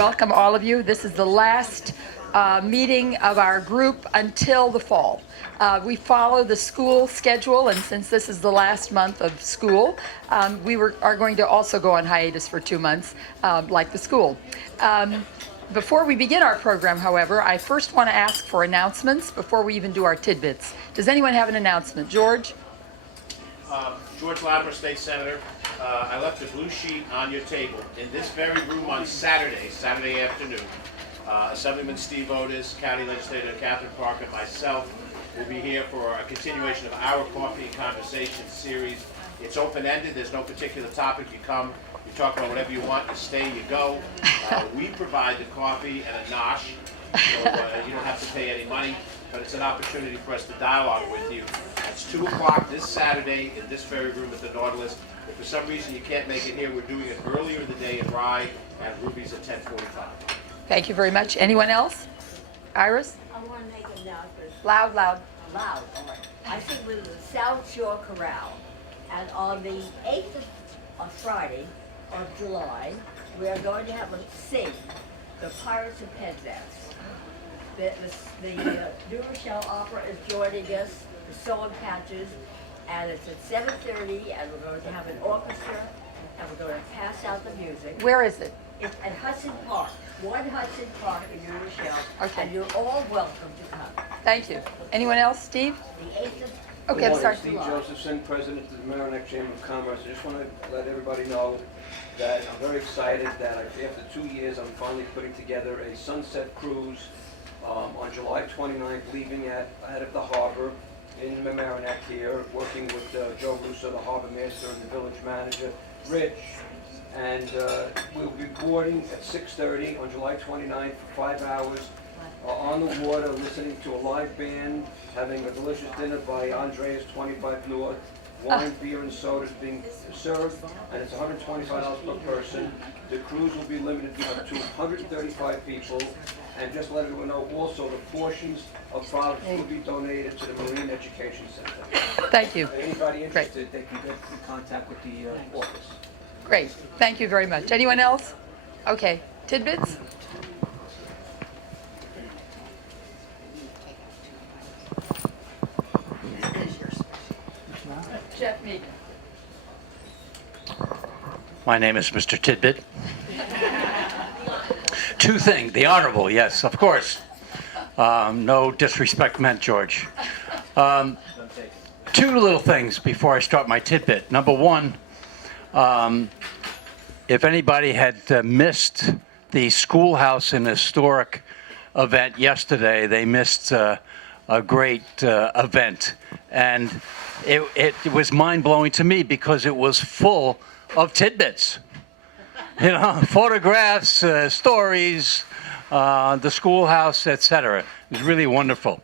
welcome all of you. This is the last meeting of our group until the fall. We follow the school schedule, and since this is the last month of school, we are going to also go on hiatus for 2 months, like the school. Before we begin our program, however, I first want to ask for announcements before we even do our tidbits. Does anyone have an announcement? George? George Labrador, State Senator. I left a blue sheet on your table in this very room on Saturday afternoon. Assemblyman Steve Otis, County Legislator Catherine Park, and myself will be here for a continuation of our Coffee and Conversation series. It's open-ended. There's no particular topic. You come, you talk about whatever you want, you stay, you go. We provide the coffee and a nosh, so you don't have to pay any money, but it's an opportunity for us to dialogue with you. It's 2 o'clock this Saturday in this very room at the Nautilus. If for some reason you can't make it here, we're doing it earlier in the day in Rye at Ruby's at 10:45. Thank you very much. Anyone else? Iris? I want to make an announcement. Loud, loud. Loud, all right. I think with the South Shore Corral, and on the 8th of Friday of July, we are going to have a sing, the Pirates of Penzance. The New Rochelle Opera is joining us, the Sewing Patches, and it's at 7:30, and we're going to have an orchestra, and we're going to pass out the music. Where is it? It's at Hudson Park, 1 Hudson Park in New Rochelle, Okay. and you're all welcome to come. Thank you. Anyone else? Steve? The 8th of Okay, I'm sorry. Steve Josephson, President of the Mamaroneck Chamber of Commerce. I just want to let everybody know that I'm very excited that after 2 years, I'm finally putting together a sunset cruise on July 29th, leaving ahead of the harbor in Mamaroneck here, working with Joe Russo, the harbor master, and the village manager, Rich. And we'll be boarding at 6:30 on July 29th for 5 hours on the water, listening to a live band, having a delicious dinner by Andreas 25 North. Wine, beer, and sodas being served, and it's $125 per person. The cruise will be limited to 135 people, and just let everyone know also the portions of products will be donated to the Marine Education Center. Thank you. Anybody interested, they can get in contact with the office. Great. Thank you very much. Anyone else? Okay. Tidbits? Jeff Meek. My name is Mr. Tidbit. Two things. The Honorable, yes, of course. No disrespect meant, George. Two little things before I start my tidbit. Number one, if anybody had missed the Schoolhouse and Historic event yesterday, they missed a great event. And it was mind-blowing to me because it was full of tidbits. You know, photographs, stories, the schoolhouse, etc. It was really wonderful.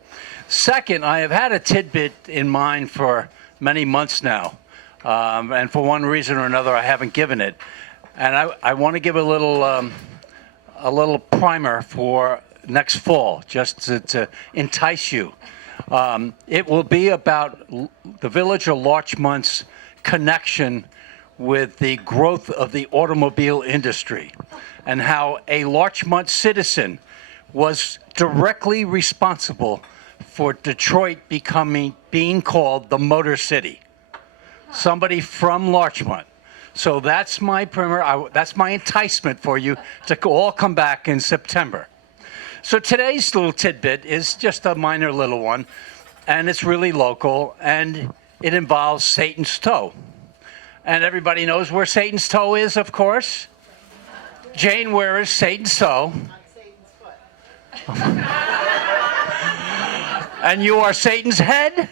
Second, I have had a tidbit in mind for many months now. And for one reason or another, I haven't given it. And I want to give a little primer for next fall, just to entice you. It will be about the Village of Larchmont's connection with the growth of the automobile industry and how a Larchmont citizen was directly responsible for Detroit being called the Motor City. Somebody from Larchmont. So that's my primer. That's my enticement for you to all come back in September. So today's little tidbit is just a minor little one, and it's really local, and it involves Satan's Toe. And everybody knows where Satan's Toe is, of course. Jane, where is Satan's Toe? On Satan's foot. And you are Satan's head?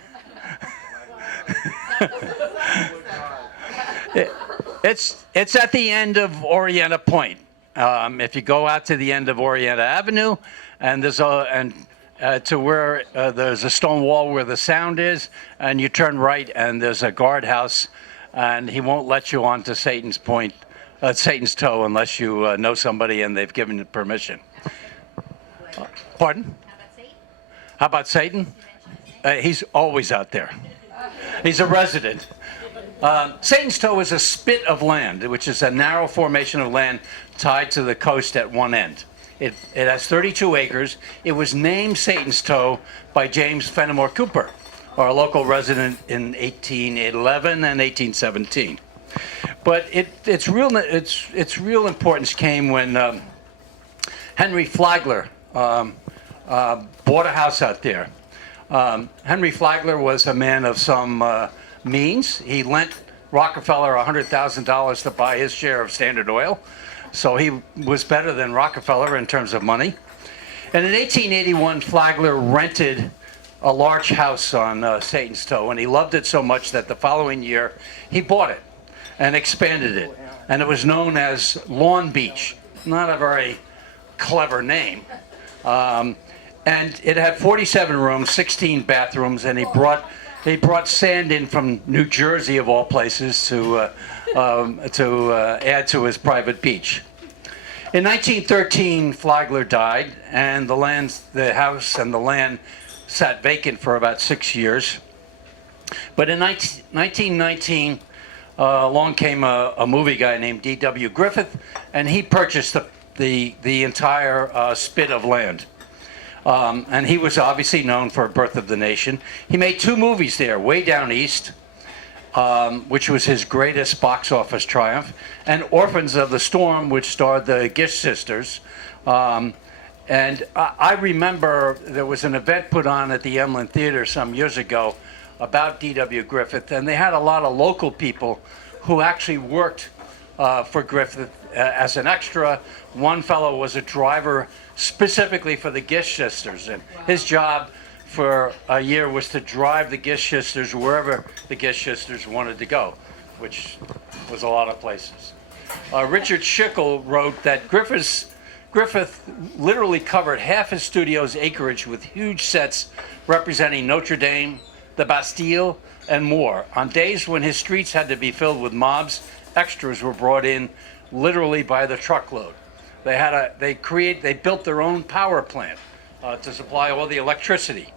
It's at the end of Orienta Point. If you go out to the end of Orienta Avenue, and there's to where there's a stone wall where the sound is, and you turn right, and there's a guardhouse, and he won't let you onto Satan's Point, Satan's Toe, unless you know somebody and they've given you permission. Pardon? How about Satan? He's always out there. He's a resident. Satan's Toe is a spit of land, which is a narrow formation of land tied to the coast at one end. It has 32 acres. It was named Satan's Toe by James Fenimore Cooper, our local resident in 1811 and 1817. But its real importance came when Henry Flagler bought a house out there. Henry Flagler was a man of some means. He lent Rockefeller $100,000 to buy his share of Standard Oil, so he was better than Rockefeller in terms of money. And in 1881, Flagler rented a large house on Satan's Toe, and he loved it so much that the following year he bought it and expanded it, and it was known as Lawn Beach. Not a very clever name. And it had 47 rooms, 16 bathrooms, and he brought sand in from New Jersey, of all places, to add to his private beach. In 1913, Flagler died, and the house and the land sat vacant for about 6 years. But in 1919, along came a movie guy named D.W. Griffith, and he purchased the entire spit of land. And he was obviously known for Birth of the Nation. He made 2 movies there, Way Down East, which was his greatest box office triumph, and Orphans of the Storm, which starred the Gish sisters. And I remember there was an event put on at the Emlyn Theater some years ago about D.W. Griffith, and they had a lot of local people who actually worked for Griffith as an extra. One fellow was a driver specifically for the Gish sisters, and his job for a year was to drive the Gish sisters wherever the Gish sisters wanted to go, which was a lot of places. Richard Schickel wrote that Griffith literally covered half his studio's acreage with huge sets representing Notre Dame, the Bastille, and more. On days when his streets had to be filled with mobs, extras were brought in literally by the truckload. They built their own power plant to supply all the electricity.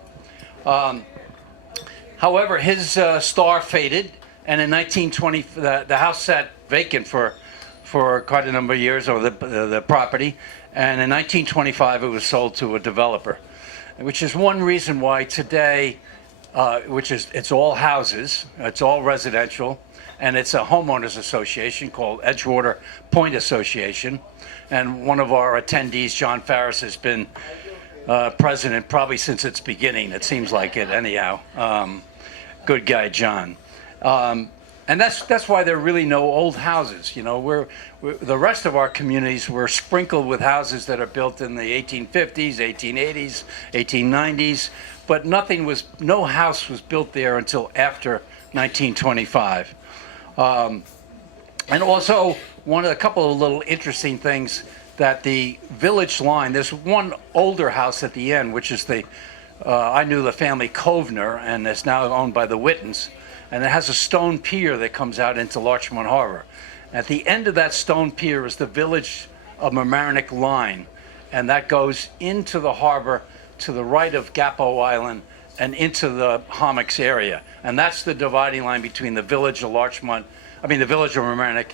However, his star faded, and in 1920, the house sat vacant for quite a number of years, or the property, and in 1925 it was sold to a developer, which is one reason why today, it's all houses, it's all residential, and it's a homeowners association called Edgewater Point Association. And one of our attendees, John Farris, has been president probably since its beginning. It seems like it, anyhow. Good guy, John. And that's why there are really no old houses. You know, the rest of our communities were sprinkled with houses that are built in the 1850s, 1880s, 1890s, but no house was built there until after 1925. And also, a couple of little interesting things, that the village line, there's one older house at the end, which is I knew the family Kovner, and it's now owned by the Wittens, and it has a stone pier that comes out into Larchmont Harbor. At the end of that stone pier is the Village of Mamaroneck line, and that goes into the harbor to the right of Gapo Island and into the Hommocks area. And that's the dividing line between the Village of Mamaroneck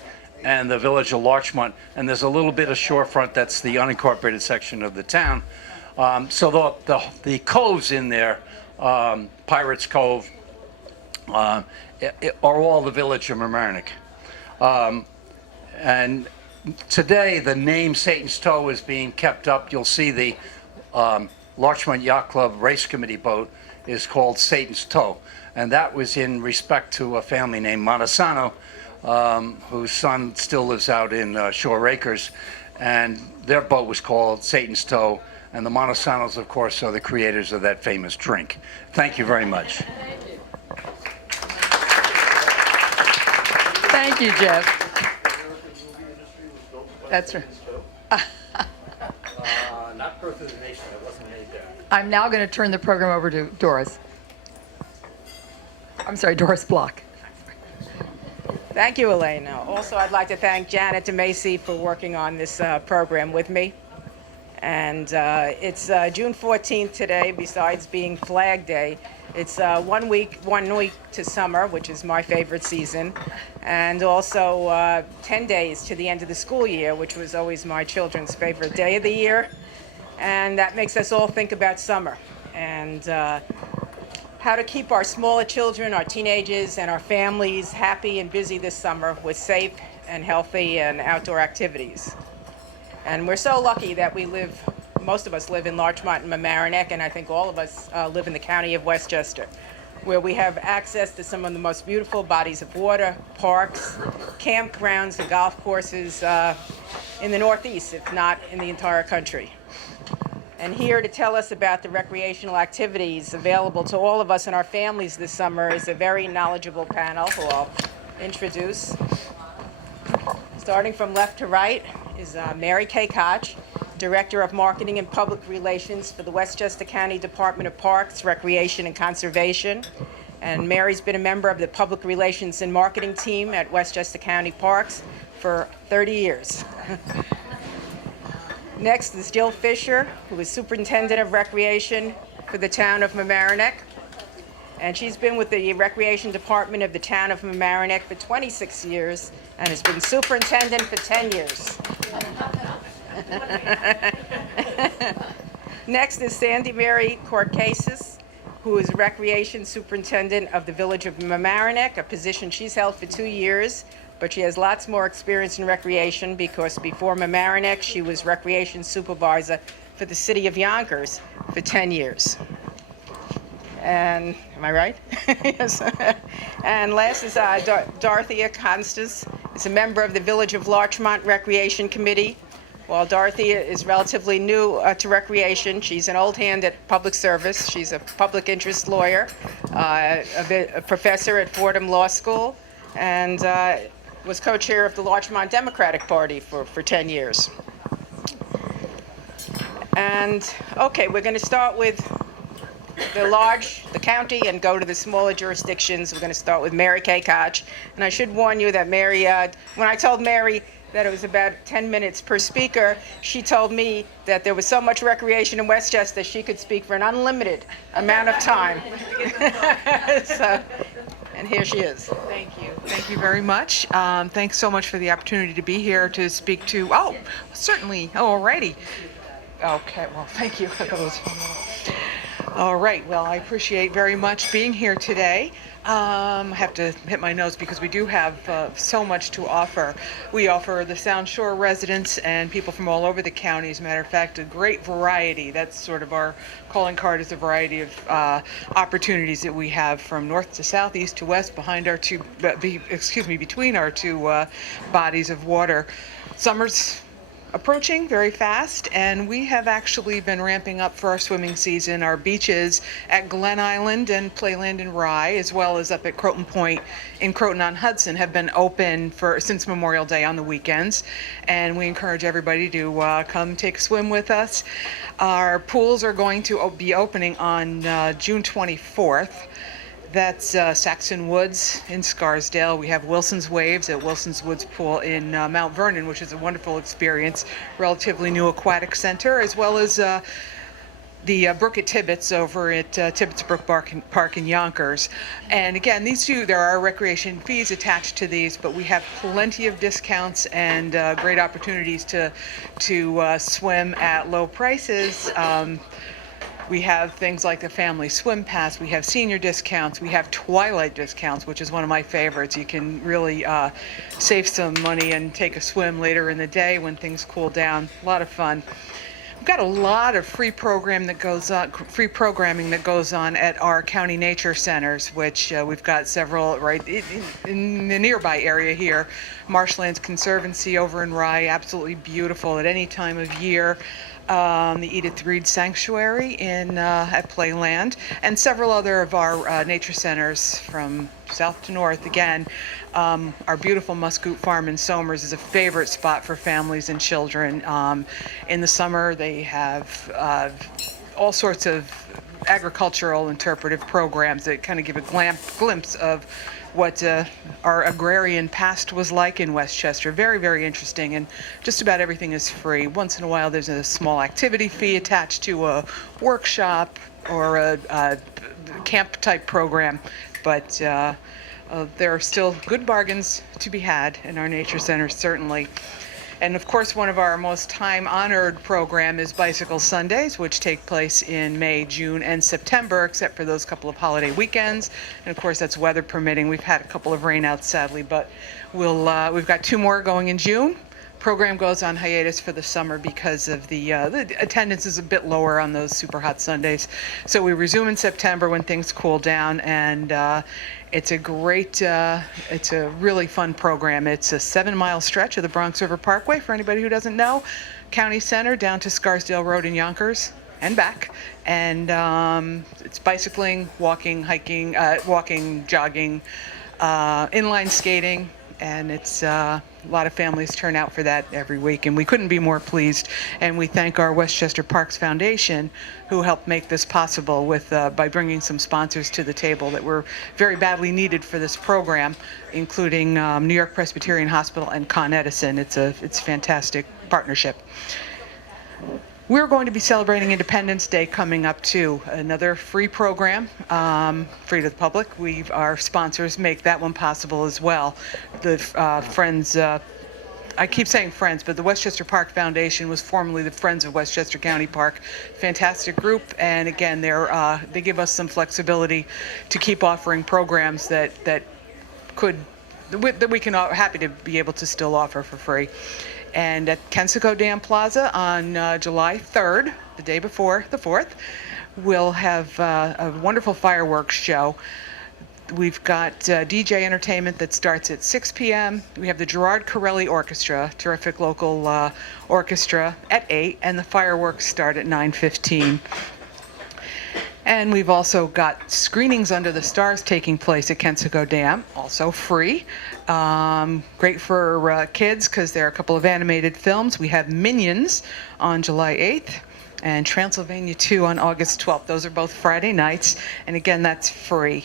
and the Village of Larchmont. And there's a little bit of shorefront, that's the unincorporated section of the town. So the coves in there, Pirates Cove, are all the Village of Mamaroneck. And today the name Satan's Toe is being kept up. You'll see the Larchmont Yacht Club Race Committee boat is called Satan's Toe. And that was in respect to a family named Montesano, whose son still lives out in Shore Acres. And their boat was called Satan's Toe. And the Montesanos, of course, are the creators of that famous drink. Thank you very much. Thank you, Jeff. That's right. Not Birth of the Nation, it wasn't made there. I'm now going to turn the program over to Doris. I'm sorry, Doris Block. Thank you, Elena. Also, I'd like to thank Janet DeMacy for working on this program with me. And it's June 14th today, besides being Flag Day. It's 1 week to summer, which is my favorite season, and also 10 days to the end of the school year, which was always my children's favorite day of the year. And that makes us all think about summer and how to keep our smaller children, our teenagers, and our families happy and busy this summer with safe and healthy and outdoor activities. And we're so lucky that most of us live in Larchmont and Mamaroneck, and I think all of us live in the county of Westchester, where we have access to some of the most beautiful bodies of water, parks, campgrounds, and golf courses in the Northeast, if not in the entire country. And here to tell us about the recreational activities available to all of us and our families this summer is a very knowledgeable panel who I'll introduce. Starting from left to right is Mary Kaye Koch, Director of Marketing and Public Relations for the Westchester County Department of Parks, Recreation, and Conservation. And Mary's been a member of the Public Relations and Marketing team at Westchester County Parks for 30 years. Next is Jill Fisher, who is Superintendent of Recreation for the Town of Mamaroneck. And she's been with the Recreation Department of the Town of Mamaroneck for 26 years and has been Superintendent for 10 years. Next is Sandy Mary Korkatzis, who is Recreation Superintendent of the Village of Mamaroneck, a position she's held for 2 years, but she has lots more experience in recreation because before Mamaroneck, she was Recreation Supervisor for the City of Yonkers for 10 years. And, am I right? Yes. And last is Dorothea Constas, is a member of the Village of Larchmont Recreation Committee. While Dorothea is relatively new to recreation, she's an old hand at public service. She's a public interest lawyer, a professor at Fordham Law School, and was co-chair of the Larchmont Democratic Party for 10 years. And, okay, we're going to start with the county, and go to the smaller jurisdictions. We're going to start with Mary Kaye Koch. And I should warn you that Mary, when I told Mary that it was about 10 minutes per speaker, she told me that there was so much recreation in Westchester she could speak for an unlimited amount of time. And here she is. Thank you. Thank you very much. Thanks so much for the opportunity to be here to speak to, certainly, alrighty. Okay, well, thank you. All right, well, I appreciate very much being here today. I have to hit my nose because we do have so much to offer. We offer the Sound Shore residents and people from all over the county, as a matter of fact, a great variety. That's sort of our calling card, is a variety of opportunities that we have from north to south, east to west, between our two bodies of water. Summer's approaching very fast, and we have actually been ramping up for our swimming season. Our beaches at Glen Island and Playland and Rye, as well as up at Croton Point in Croton-on-Hudson, have been open since Memorial Day on the weekends, and we encourage everybody to come take a swim with us. Our pools are going to be opening on June 24th. That's Saxon Woods in Scarsdale. We have Wilson's Waves at Wilson's Woods Pool in Mount Vernon, which is a wonderful experience, relatively new aquatic center, as well as the Brook at Tibbetts over at Tibbetts Brook Park in Yonkers. And again, these two, there are recreation fees attached to these, but we have plenty of discounts and great opportunities to swim at low prices. We have things like the family swim pass, we have senior discounts, we have twilight discounts, which is one of my favorites. You can really save some money and take a swim later in the day when things cool down. A lot of fun. We've got a lot of free programming that goes on at our county nature centers, which we've got several right in the nearby area here. Marshlands Conservancy over in Rye, absolutely beautiful at any time of year. The Edith Reed Sanctuary at Playland, and several other of our nature centers from south to north. Again, our beautiful Muscoot Farm in Somers is a favorite spot for families and children. In the summer, they have all sorts of agricultural interpretive programs that kind of give a glimpse of what our agrarian past was like in Westchester. Very, very interesting, and just about everything is free. Once in a while there's a small activity fee attached to a workshop or a camp-type program, but there are still good bargains to be had in our nature centers, certainly. And of course, one of our most time-honored program is Bicycle Sundays, which take place in May, June, and September, except for those couple of holiday weekends. And of course, that's weather permitting. We've had a couple of rainouts, sadly, but we've got 2 more going in June. Program goes on hiatus for the summer because of the attendance is a bit lower on those super hot Sundays. So we resume in September when things cool down, and it's a really fun program. It's a 7-mile stretch of the Bronx River Parkway, for anybody who doesn't know, County Center down to Scarsdale Road in Yonkers and back. And it's bicycling, walking, hiking, jogging, inline skating, and it's a lot of families turn out for that every week, and we couldn't be more pleased. And we thank our Westchester Parks Foundation, who helped make this possible with by bringing some sponsors to the table that were very badly needed for this program, including New York Presbyterian Hospital and Con Edison. It's a fantastic partnership. We're going to be celebrating Independence Day coming up too. Another free program, free to the public. Our sponsors make that one possible as well. The Friends, I keep saying Friends, but the Westchester Park Foundation was formerly the Friends of Westchester County Park. Fantastic group, and again, they give us some flexibility to keep offering programs that we can happy to be able to still offer for free. And at Kensico Dam Plaza on July 3rd, the day before the 4th, we'll have a wonderful fireworks show. We've got DJ entertainment that starts at 6 p.m. We have the Gerard Corelli Orchestra, terrific local orchestra, at 8, and the fireworks start at 9:15. And we've also got screenings under the stars taking place at Kensico Dam, also free. Great for kids because there are a couple of animated films. We have Minions on July 8th and Transylvania 2 on August 12th. Those are both Friday nights, and again, that's free.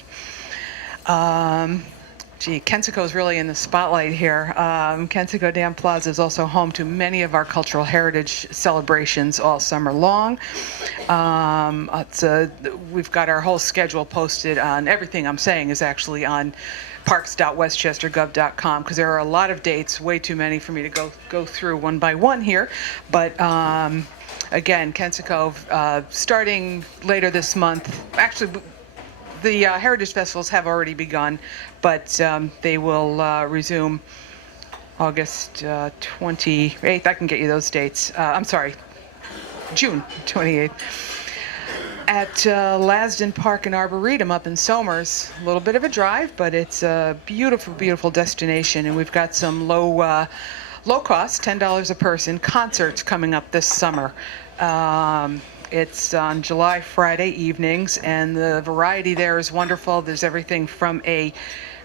Kensico is really in the spotlight here. Kensico Dam Plaza is also home to many of our cultural heritage celebrations all summer long. We've got our whole schedule posted on, everything I'm saying is actually on parks.westchestergov.com, because there are a lot of dates, way too many for me to go through one by one here. But again, Kensico, starting later this month, actually, the Heritage Festivals have already begun, but they will resume August 28th. I can get you those dates. I'm sorry, June 28th. At Lasden Park and Arboretum up in Somers. A little bit of a drive, but it's a beautiful, beautiful destination, and we've got some low cost, $10 a person, concerts coming up this summer. It's on July, Friday evenings, and the variety there is wonderful. There's everything from a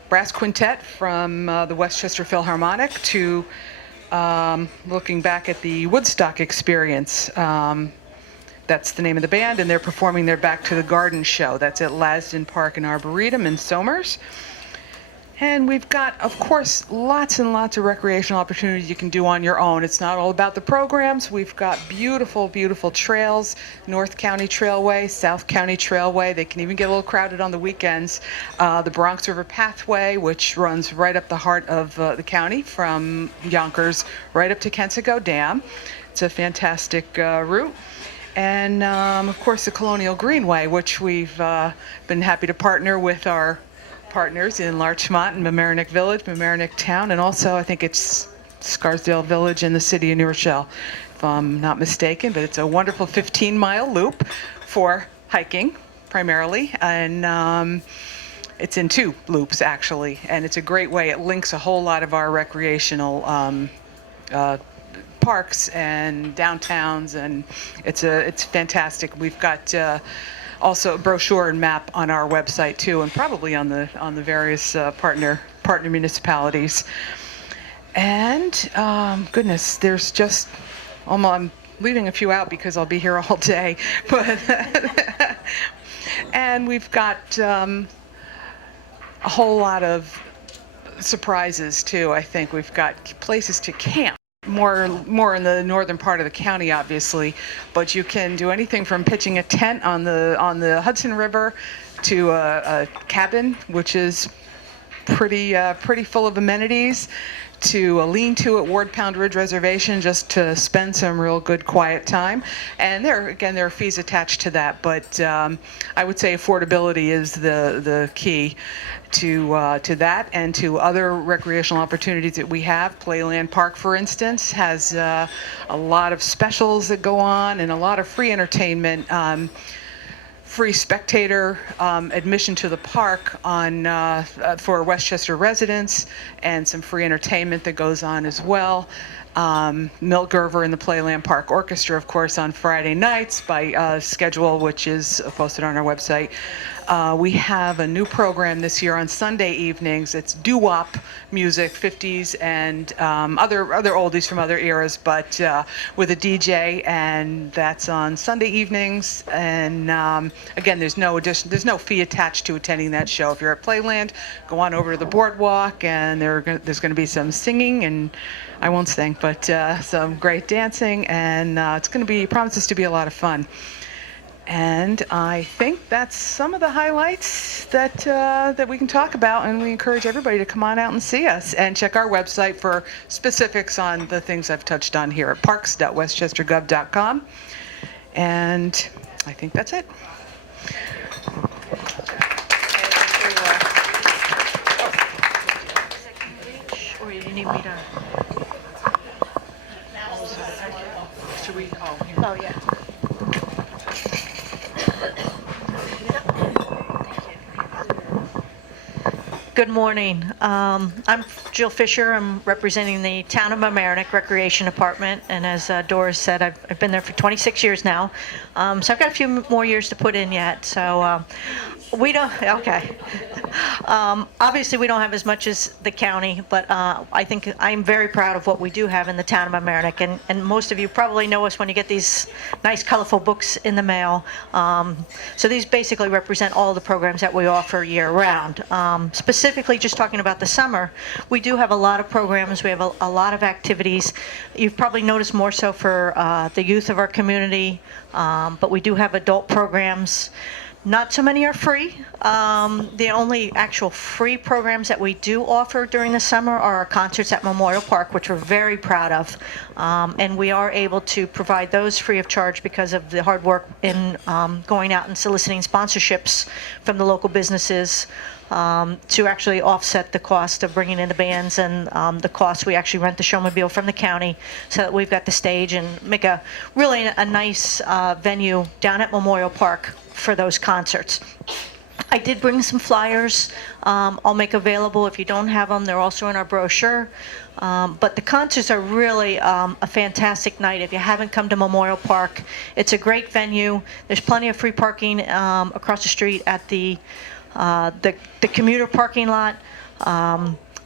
brass quintet from the Westchester Philharmonic to looking back at the Woodstock experience. That's the name of the band, and they're performing their Back to the Garden show. That's at Lasden Park and Arboretum in Somers. And we've got, of course, lots and lots of recreational opportunities you can do on your own. It's not all about the programs. We've got beautiful, beautiful trails, North County Trailway, South County Trailway. They can even get a little crowded on the weekends. The Bronx River Pathway, which runs right up the heart of the county from Yonkers right up to Kensico Dam. It's a fantastic route. And, of course, the Colonial Greenway, which we've been happy to partner with our partners in Larchmont and Mamaroneck Village, Mamaroneck Town, and also I think it's Scarsdale Village in the city of New Rochelle, if I'm not mistaken. But it's a wonderful 15-mile loop for hiking, primarily, and it's in 2 loops, actually, and it's a great way. It links a whole lot of our recreational parks and downtowns, and it's fantastic. We've got also a brochure and map on our website too, and probably on the various partner municipalities. And goodness, there's just I'm leaving a few out because I'll be here all day, but And we've got a whole lot of surprises too. I think we've got places to camp. More in the northern part of the county, obviously, but you can do anything from pitching a tent on the Hudson River to a cabin, which is pretty full of amenities, to a lean-to at Ward Pound Ridge Reservation just to spend some real good quiet time. And there are fees attached to that, but I would say affordability is the key to that and to other recreational opportunities that we have. Playland Park, for instance, has a lot of specials that go on and a lot of free entertainment. Free spectator admission to the park for Westchester residents, and some free entertainment that goes on as well. Milt Gerver and the Playland Park Orchestra, of course, on Friday nights by schedule, which is posted on our website. We have a new program this year on Sunday evenings. It's doo-wop music, 50s and other oldies from other eras, but with a DJ, and that's on Sunday evenings. And again, there's no fee attached to attending that show. If you're at Playland, go on over to the boardwalk, and there's going to be some singing, and I won't sing, but some great dancing, and it's going to be, promises to be a lot of fun. And I think that's some of the highlights that we can talk about, and we encourage everybody to come on out and see us and check our website for specifics on the things I've touched on here at parks.westchestergov.com. And I think that's it. Or you need me to? Should we? Oh, here. Oh, yeah. Good morning. I'm Jill Fisher. I'm representing the Town of Mamaroneck Recreation Department, and as Doris said, I've been there for 26 years now. So I've got a few more years to put in yet. So we don't. Okay. Obviously, we don't have as much as the county, but I think I'm very proud of what we do have in the Town of Mamaroneck, and most of you probably know us when you get these nice, colorful books in the mail. So these basically represent all the programs that we offer year-round. Specifically, just talking about the summer, we do have a lot of programs. We have a lot of activities. You've probably noticed more so for the youth of our community, but we do have adult programs. Not so many are free. The only actual free programs that we do offer during the summer are our concerts at Memorial Park, which we're very proud of. And we are able to provide those free of charge because of the hard work in going out and soliciting sponsorships from the local businesses to actually offset the cost of bringing in the bands and the cost. We actually rent the showmobile from the county so that we've got the stage and make a really a nice venue down at Memorial Park for those concerts. I did bring some flyers. I'll make available. If you don't have them, they're also in our brochure. But the concerts are really a fantastic night. If you haven't come to Memorial Park, it's a great venue. There's plenty of free parking across the street at the commuter parking lot.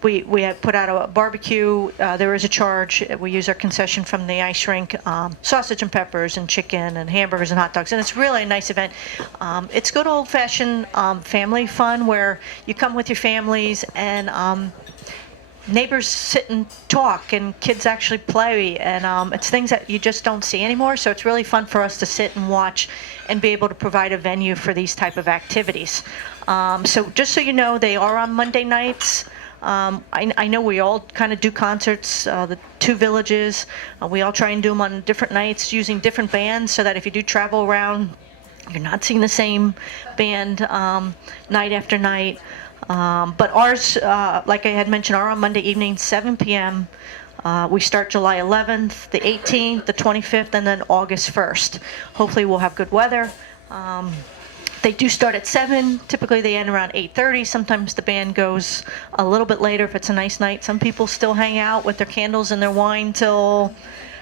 We have put out a barbecue. There is a charge. We use our concession from the ice rink, sausage and peppers and chicken and hamburgers and hot dogs. And it's really a nice event. It's good old-fashioned family fun where you come with your families and neighbors sit and talk and kids actually play. And it's things that you just don't see anymore. So it's really fun for us to sit and watch and be able to provide a venue for these type of activities. So just so you know, they are on Monday nights. I know we all kind of do concerts, the two villages. We all try and do them on different nights using different bands so that if you do travel around, you're not seeing the same band night after night. But ours, like I had mentioned, are on Monday evening, 7 p.m. We start July 11th, the 18th, the 25th, and then August 1st. Hopefully we'll have good weather. They do start at 7. Typically they end around 8:30. Sometimes the band goes a little bit later if it's a nice night. Some people still hang out with their candles and their wine till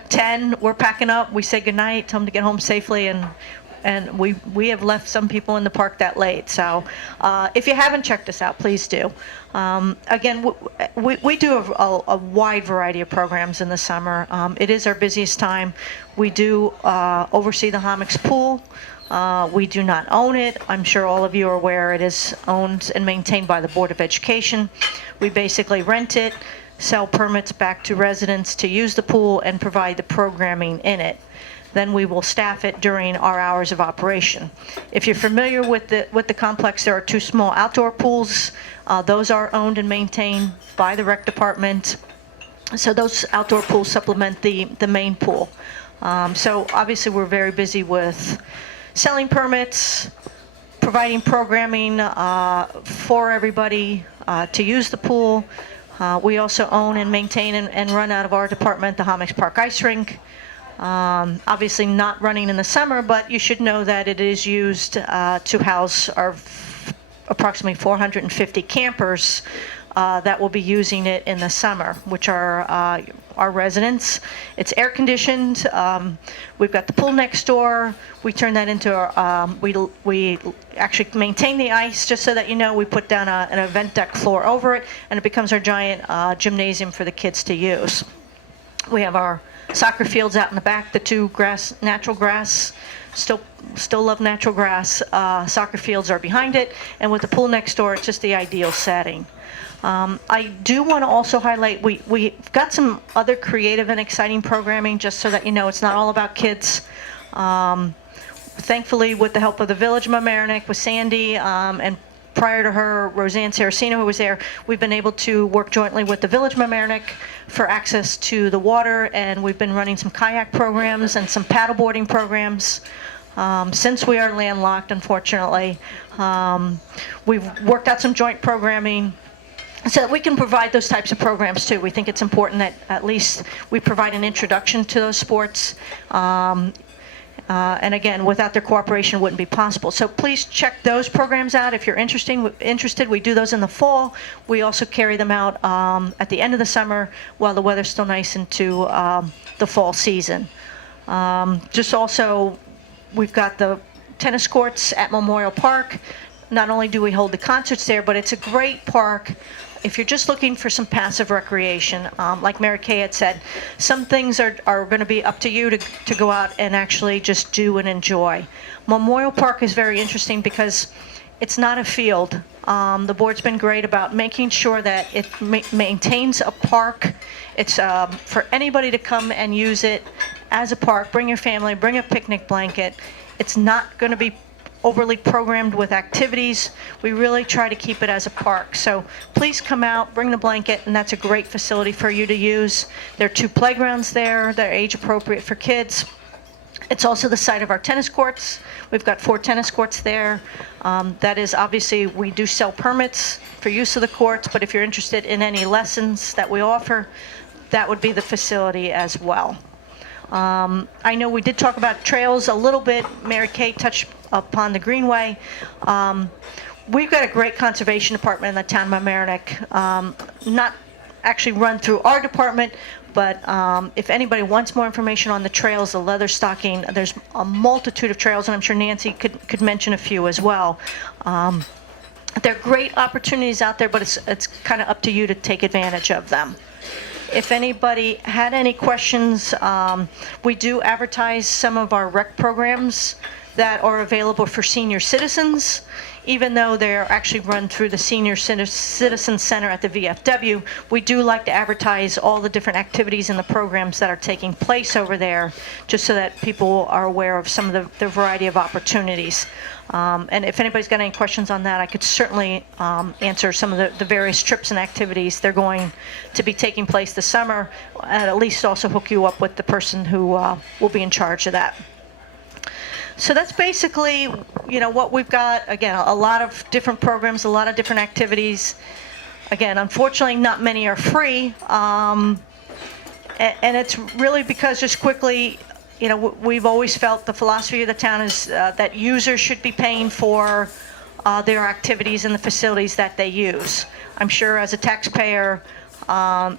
10. We're packing up. We say goodnight, tell them to get home safely, and we have left some people in the park that late. So if you haven't checked us out, please do. Again, we do a wide variety of programs in the summer. It is our busiest time. We do oversee the Hommocks Pool. We do not own it. I'm sure all of you are aware it is owned and maintained by the Board of Education. We basically rent it, sell permits back to residents to use the pool, and provide the programming in it. Then we will staff it during our hours of operation. If you're familiar with the complex, there are 2 small outdoor pools. Those are owned and maintained by the rec department. So those outdoor pools supplement the main pool. So obviously we're very busy with selling permits, providing programming for everybody to use the pool. We also own and maintain and run out of our department the Hommocks Park Ice Rink. Obviously not running in the summer, but you should know that it is used to house our approximately 450 campers that will be using it in the summer, which are our residents. It's air conditioned. We've got the pool next door. We turn that into we actually maintain the ice, just so that you know. We put down an event deck floor over it, and it becomes our giant gymnasium for the kids to use. We have our soccer fields out in the back, the 2 natural grass, still love natural grass. Soccer fields are behind it, and with the pool next door, it's just the ideal setting. I do want to also highlight, we've got some other creative and exciting programming, just so that you know it's not all about kids. Thankfully, with the help of the Village of Mamaroneck, with Sandy, and prior to her, Roseanne Saraceno, who was there, we've been able to work jointly with the Village of Mamaroneck for access to the water, and we've been running some kayak programs and some paddleboarding programs. Since we are landlocked, unfortunately, we've worked out some joint programming so that we can provide those types of programs too. We think it's important that at least we provide an introduction to those sports. And again, without their cooperation, it wouldn't be possible. So please check those programs out if you're interested. We do those in the fall. We also carry them out at the end of the summer while the weather's still nice into the fall season. Just also, we've got the tennis courts at Memorial Park. Not only do we hold the concerts there, but it's a great park. If you're just looking for some passive recreation, like Mary Kay had said, some things are going to be up to you to go out and actually just do and enjoy. Memorial Park is very interesting because it's not a field. The board's been great about making sure that it maintains a park. It's for anybody to come and use it as a park. Bring your family, bring a picnic blanket. It's not going to be overly programmed with activities. We really try to keep it as a park. So please come out, bring the blanket, and that's a great facility for you to use. There are 2 playgrounds there that are age appropriate for kids. It's also the site of our tennis courts. We've got 4 tennis courts there. That is, obviously, we do sell permits for use of the courts, but if you're interested in any lessons that we offer, that would be the facility as well. I know we did talk about trails a little bit. Mary Kay touched upon the Greenway. We've got a great conservation department in the town of Mamaroneck, not actually run through our department, but if anybody wants more information on the trails, the leather stocking, there's a multitude of trails, and I'm sure Nancy could mention a few as well. There are great opportunities out there, but it's kind of up to you to take advantage of them. If anybody had any questions, we do advertise some of our rec programs that are available for senior citizens. Even though they're actually run through the Senior Citizen Center at the VFW, we do like to advertise all the different activities and the programs that are taking place over there, just so that people are aware of some of the variety of opportunities. And if anybody's got any questions on that, I could certainly answer some of the various trips and activities they're going to be taking place this summer, and at least also hook you up with the person who will be in charge of that. So that's basically, what we've got. Again, a lot of different programs, a lot of different activities. Again, unfortunately, not many are free. And it's really because, just quickly, we've always felt the philosophy of the town is that users should be paying for their activities and the facilities that they use. I'm sure as a taxpayer,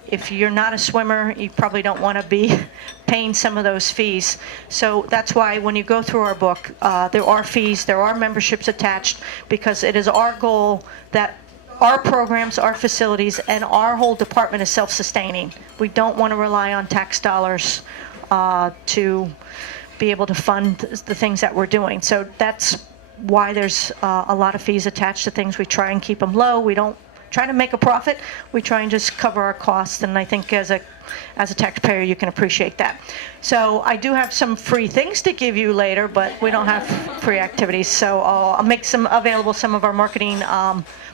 if you're not a swimmer, you probably don't want to be paying some of those fees. So that's why when you go through our book, there are fees, there are memberships attached, because it is our goal that our programs, our facilities, and our whole department is self-sustaining. We don't want to rely on tax dollars to be able to fund the things that we're doing. So that's why there's a lot of fees attached to things. We try and keep them low. We don't try to make a profit. We try and just cover our costs, and I think as a taxpayer you can appreciate that. So I do have some free things to give you later, but we don't have free activities. So I'll make some available, some of our marketing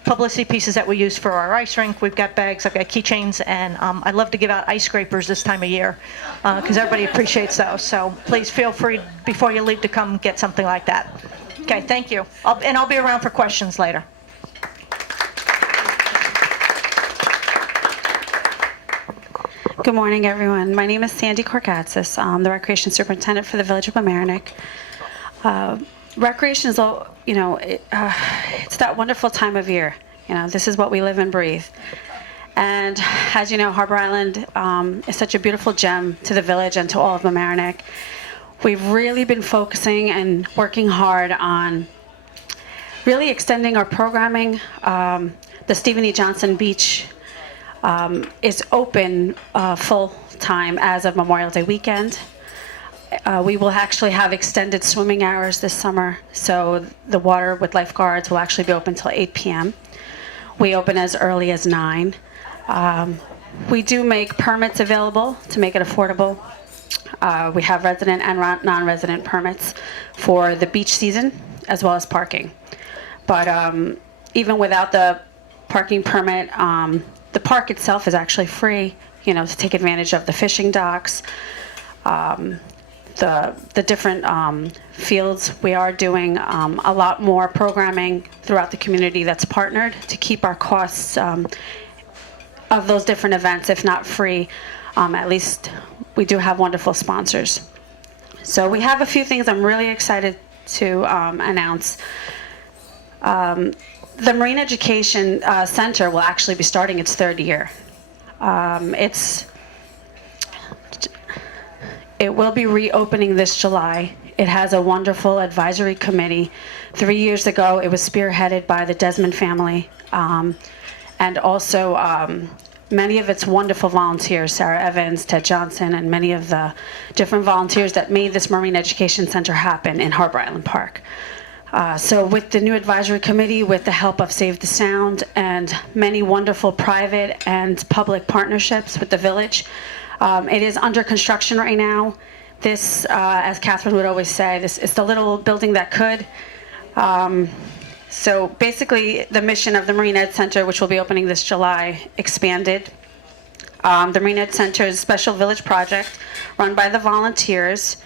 publicity pieces that we use for our ice rink. We've got bags, I've got keychains, and I love to give out ice scrapers this time of year because everybody appreciates those. So please feel free before you leave to come get something like that. Okay, thank you. I'll be around for questions later. Good morning, everyone. My name is Mary Korkatzis. I'm the Recreation Superintendent for the Village of Mamaroneck. Recreation is, it's that wonderful time of year. This is what we live and breathe. And as you know, Harbor Island is such a beautiful gem to the village and to all of Mamaroneck. We've really been focusing and working hard on really extending our programming. The Stephen E. Johnson Beach is open full-time as of Memorial Day weekend. We will actually have extended swimming hours this summer, so the water with lifeguards will actually be open till 8 p.m. We open as early as 9. We do make permits available to make it affordable. We have resident and non-resident permits for the beach season as well as parking. But even without the parking permit, the park itself is actually free, to take advantage of the fishing docks, the different fields. We are doing a lot more programming throughout the community that's partnered to keep our costs of those different events, if not free. At least we do have wonderful sponsors. So we have a few things I'm really excited to announce. The Marine Education Center will actually be starting its 3rd year. It will be reopening this July. It has a wonderful advisory committee. 3 years ago, it was spearheaded by the Desmond family, and also many of its wonderful volunteers, Sarah Evans, Ted Johnson, and many of the different volunteers that made this Marine Education Center happen in Harbor Island Park. So with the new advisory committee, with the help of Save the Sound and many wonderful private and public partnerships with the village, it is under construction right now. This, as Catherine would always say, this is the little building that could. So basically, the mission of the Marine Ed Center, which will be opening this July, expanded. The Marine Ed Center is a special village project run by the volunteers.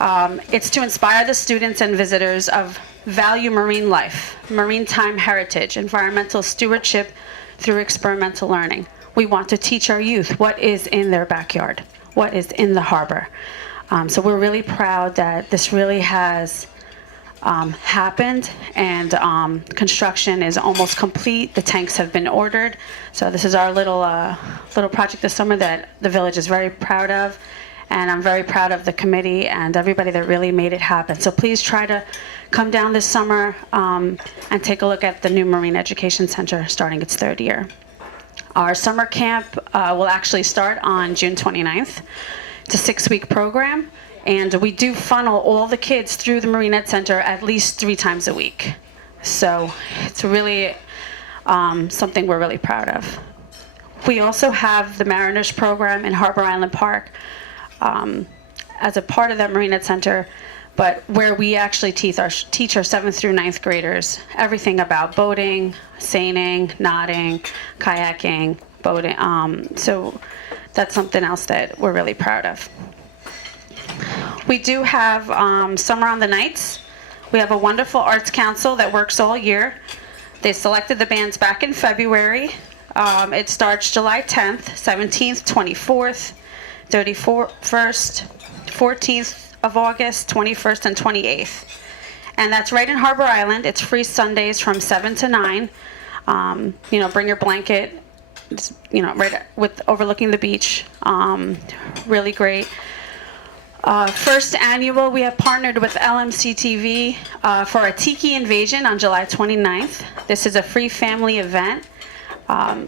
It's to inspire the students and visitors of value marine life, maritime heritage, environmental stewardship through experimental learning. We want to teach our youth what is in their backyard, what is in the harbor. So we're really proud that this really has happened, and construction is almost complete. The tanks have been ordered. So this is our little project this summer that the village is very proud of. And I'm very proud of the committee and everybody that really made it happen. So please try to come down this summer and take a look at the new Marine Education Center starting its 3rd year. Our summer camp will actually start on June 29th. It's a 6-week program, and we do funnel all the kids through the Marine Ed Center at least 3 times a week. So it's really something we're really proud of. We also have the Mariners program in Harbor Island Park. As a part of that Marine Ed Center, but where we actually teach our 7th through 9th graders everything about boating, seining, knotting, kayaking, boating. So that's something else that we're really proud of. We do have Summer on the Nights. We have a wonderful arts council that works all year. They selected the bands back in February. It starts July 10th, 17th, 24th, 31st, 14th of August, 21st, and 28th. And that's right in Harbor Island. It's free Sundays from 7 to 9. Bring your blanket, right with overlooking the beach. Really great. First annual, we have partnered with LMC-TV for a Tiki Invasion on July 29th. This is a free family event.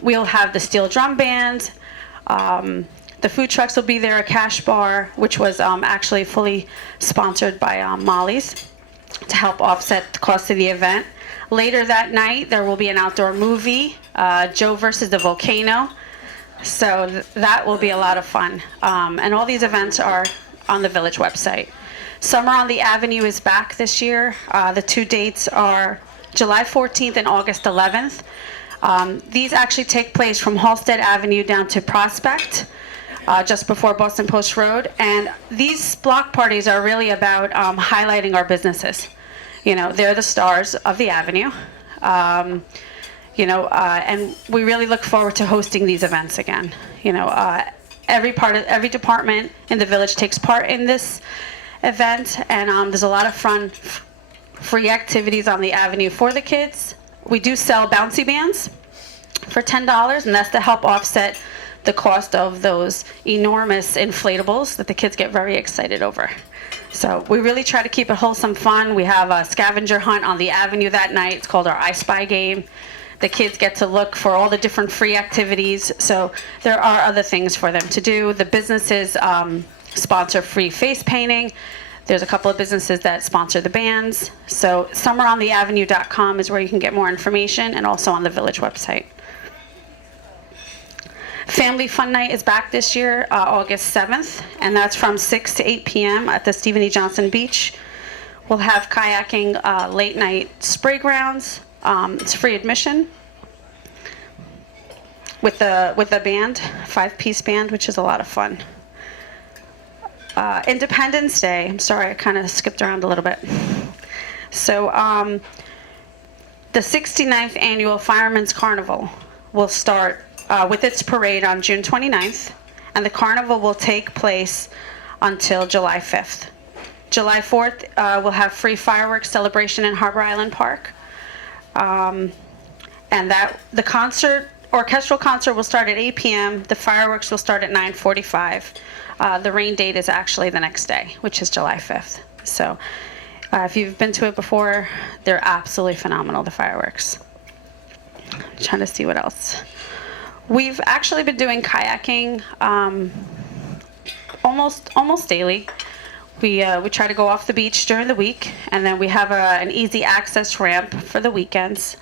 We'll have the steel drum band, The food trucks will be there, a cash bar, which was actually fully sponsored by Molly's to help offset the cost of the event. Later that night, there will be an outdoor movie, Joe versus the Volcano. So that will be a lot of fun. And all these events are on the Village website. Summer on the Avenue is back this year. The two dates are July 14th and August 11th. These actually take place from Halsted Avenue down to Prospect, just before Boston Post Road. And these block parties are really about highlighting our businesses. You know, they're the stars of the avenue. And we really look forward to hosting these events again. Every department in the village takes part in this event, and there's a lot of fun, free activities on the avenue for the kids. We do sell bouncy bands for $10, and that's to help offset the cost of those enormous inflatables that the kids get very excited over. So we really try to keep it wholesome fun. We have a scavenger hunt on the avenue that night. It's called our I Spy game. The kids get to look for all the different free activities. So there are other things for them to do. The businesses sponsor free face painting. There's a couple of businesses that sponsor the bands. So summerontheavenue.com is where you can get more information, and also on the Village website. Family Fun Night is back this year, August 7th, and that's from 6 to 8 p.m. at the Stephen E. Johnson Beach. We'll have kayaking, late night spray grounds. It's free admission with the band, 5-piece band, which is a lot of fun. Independence Day, I'm sorry, I kind of skipped around a little bit. So the 69th Annual Firemen's Carnival will start with its parade on June 29th, and the carnival will take place until July 5th. July 4th, we'll have free fireworks celebration in Harbor Island Park. And that the orchestral concert will start at 8 p.m. The fireworks will start at 9:45. The rain date is actually the next day, which is July 5th. So if you've been to it before, they're absolutely phenomenal, the fireworks. I'm trying to see what else. We've actually been doing kayaking almost daily. We try to go off the beach during the week, and then we have an easy access ramp for the weekends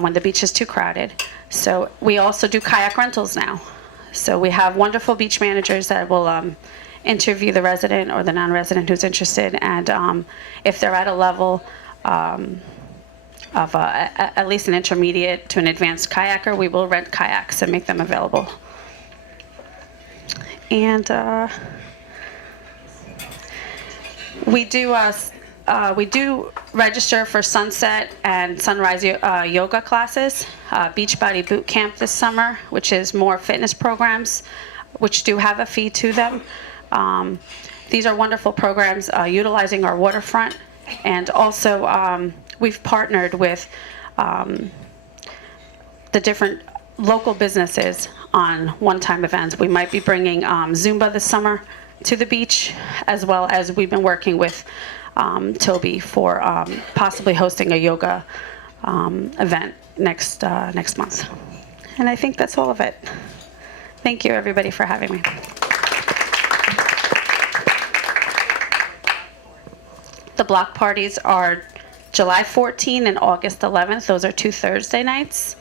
when the beach is too crowded. So we also do kayak rentals now. So we have wonderful beach managers that will interview the resident or the non-resident who's interested, and if they're at a level of at least an intermediate to an advanced kayaker, we will rent kayaks and make them available. And we do register for sunset and sunrise yoga classes, Beachbody Boot Camp this summer, which is more fitness programs, which do have a fee to them. These are wonderful programs utilizing our waterfront, and also we've partnered with the different local businesses on one-time events. We might be bringing Zumba this summer to the beach, as well as we've been working with Toby for possibly hosting a yoga event next month. And I think that's all of it. Thank you, everybody, for having me. The block parties are July 14th and August 11th. Those are 2 Thursday nights.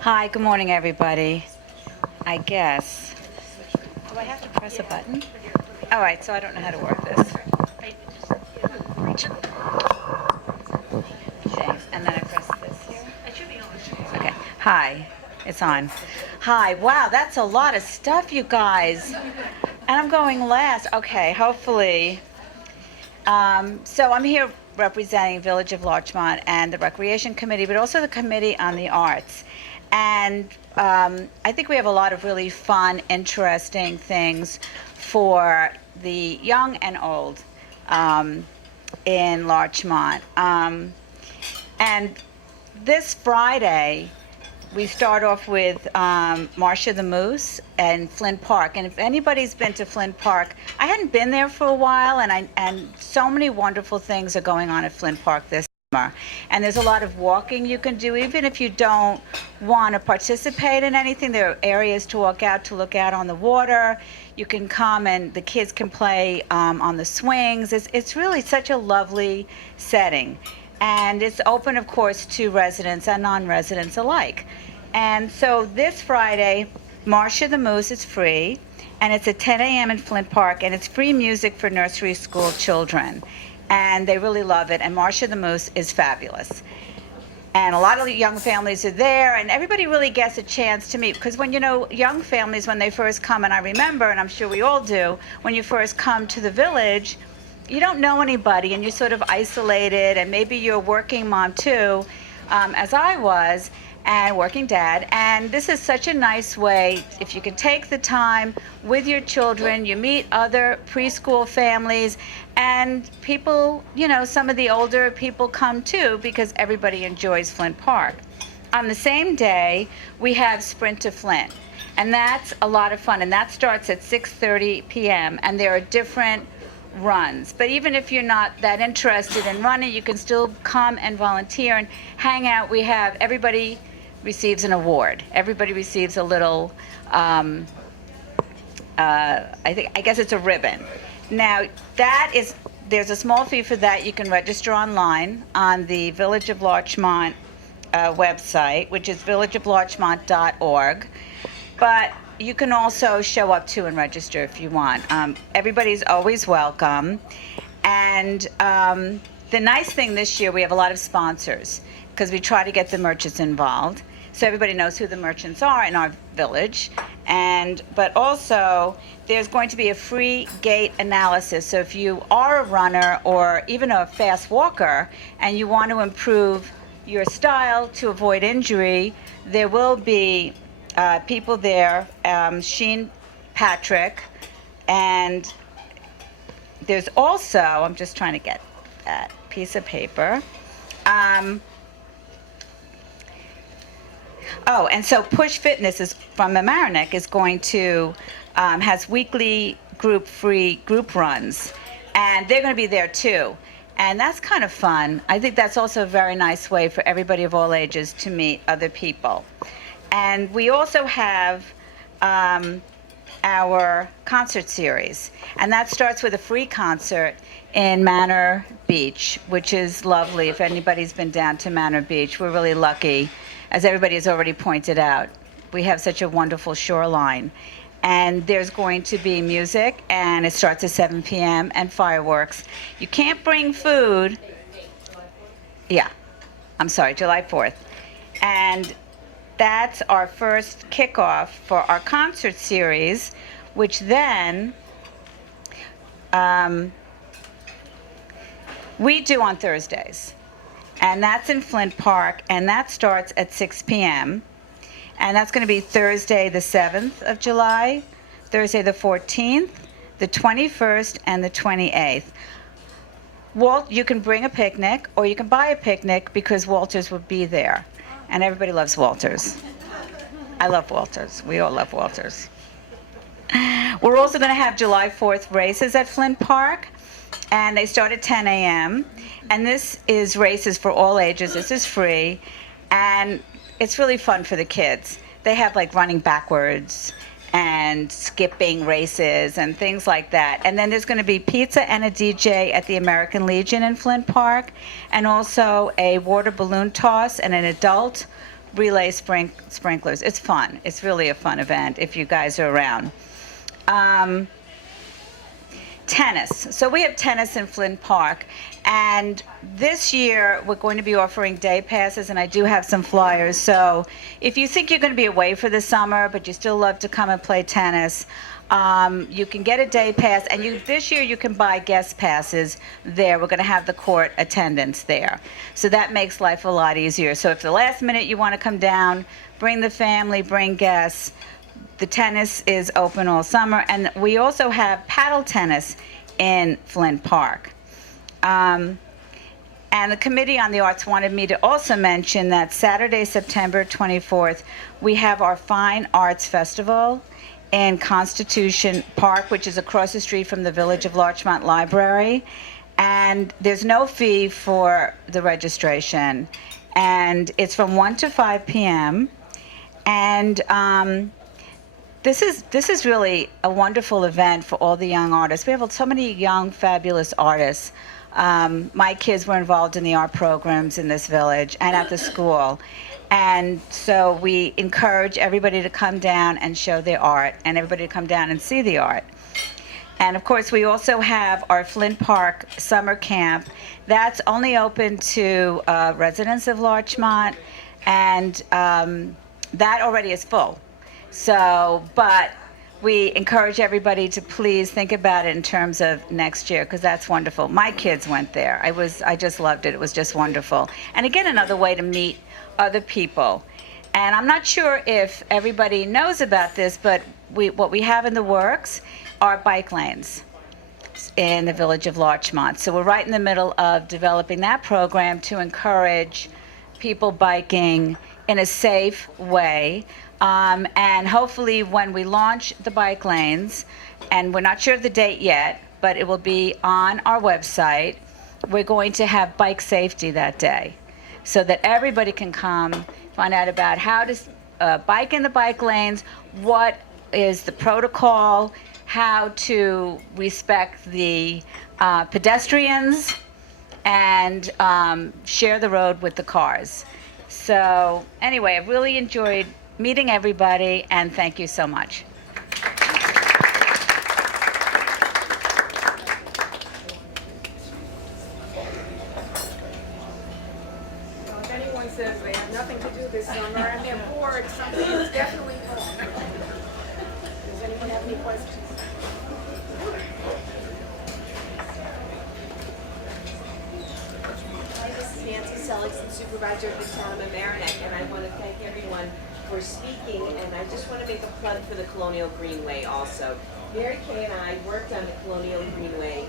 Hi, good morning, everybody. I guess, do I have to press a button? All right, so I don't know how to work this. Thanks, and then I press this here. Okay, hi, it's on. Hi, wow, that's a lot of stuff, you guys. And I'm going last. Okay, hopefully. So I'm here representing Village of Larchmont and the Recreation Committee, but also the Committee on the Arts. And I think we have a lot of really fun, interesting things for the young and old in Larchmont. And this Friday, we start off with Marcia the Moose and Flint Park. And if anybody's been to Flint Park, I hadn't been there for a while, and so many wonderful things are going on at Flint Park this summer. And there's a lot of walking you can do, even if you don't want to participate in anything. There are areas to walk out, to look out on the water. You can come and the kids can play on the swings. It's really such a lovely setting. And it's open, of course, to residents and non-residents alike. And so this Friday, Marcia the Moose is free, and it's at 10 a.m. in Flint Park, and it's free music for nursery school children. And they really love it, and Marcia the Moose is fabulous. And a lot of the young families are there, and everybody really gets a chance to meet. Because when, young families, when they first come, and I remember, and I'm sure we all do, when you first come to the village, you don't know anybody, and you're sort of isolated, and maybe you're a working mom too, as I was, and working dad. And this is such a nice way, if you can take the time with your children, you meet other preschool families, and people, some of the older people come too, because everybody enjoys Flint Park. On the same day, we have Sprint to Flint, and that's a lot of fun, and that starts at 6:30 p.m., and there are different runs. But even if you're not that interested in running, you can still come and volunteer and hang out. Everybody receives an award. Everybody receives a little, I guess it's a ribbon. Now, there's a small fee for that. You can register online on the Village of Larchmont website, which is villageoflarchmont.org. But you can also show up too and register if you want. Everybody's always welcome. And the nice thing this year, we have a lot of sponsors because we try to get the merchants involved. So everybody knows who the merchants are in our village. But also, there's going to be a free gait analysis. So if you are a runner or even a fast walker and you want to improve your style to avoid injury, there will be people there, Sheen Patrick, and there's also, I'm just trying to get that piece of paper. And so Push Fitness is from Mamaroneck is going to, has weekly free group runs, and they're going to be there too. And that's kind of fun. I think that's also a very nice way for everybody of all ages to meet other people. And we also have our concert series, and that starts with a free concert in Manor Beach, which is lovely. If anybody's been down to Manor Beach, we're really lucky. As everybody has already pointed out, we have such a wonderful shoreline. And there's going to be music, and it starts at 7 p.m., and fireworks. You can't bring food. Yeah, I'm sorry, July 4th. And that's our first kickoff for our concert series, which then we do on Thursdays. And that's in Flint Park, and that starts at 6 p.m. And that's going to be Thursday the 7th of July, Thursday the 14th, the 21st, and the 28th. You can bring a picnic, or you can buy a picnic because Walters will be there. And everybody loves Walters. I love Walters. We all love Walters. We're also going to have July 4th races at Flint Park, and they start at 10 a.m. And this is races for all ages. This is free, and it's really fun for the kids. They have like running backwards and skipping races and things like that. And then there's going to be pizza and a DJ at the American Legion in Flint Park, and also a water balloon toss and an adult relay sprinklers. It's fun. It's really a fun event if you guys are around. Tennis. So we have tennis in Flint Park, and this year we're going to be offering day passes, and I do have some flyers. So if you think you're going to be away for the summer but you still love to come and play tennis, you can get a day pass, and this year you can buy guest passes there. We're going to have the court attendance there, so that makes life a lot easier. So if the last minute you want to come down, bring the family, bring guests. The tennis is open all summer, and we also have paddle tennis in Flint Park. And the Committee on the Arts wanted me to also mention that Saturday, September 24th, we have our Fine Arts Festival in Constitution Park, which is across the street from the Village of Larchmont Library. And there's no fee for the registration. And it's from 1 to 5 p.m. And this is really a wonderful event for all the young artists. We have so many young, fabulous artists. My kids were involved in the art programs in this village and at the school. And so we encourage everybody to come down and show their art and everybody to come down and see the art. And of course, we also have our Flint Park Summer Camp. That's only open to residents of Larchmont, and that already is full. So, but we encourage everybody to please think about it in terms of next year, because that's wonderful. My kids went there. I just loved it. It was just wonderful. And again, another way to meet other people. And I'm not sure if everybody knows about this, but what we have in the works are bike lanes in the Village of Larchmont. So we're right in the middle of developing that program to encourage people biking in a safe way. And hopefully when we launch the bike lanes, and we're not sure of the date yet, but it will be on our website, we're going to have bike safety that day so that everybody can come find out about how to bike in the bike lanes, what is the protocol, how to respect the pedestrians, and share the road with the cars. So anyway, I've really enjoyed meeting everybody, and thank you so much. Well, if anyone says they have nothing to do this summer and they're bored, something is definitely wrong. Does anyone have any questions? Hi, this is Nancy Seligson, Supervisor of the Town of Mamaroneck, and I want to thank everyone for speaking, and I just want to make a plug for the Colonial Greenway also. Mary Kay and I worked on the Colonial Greenway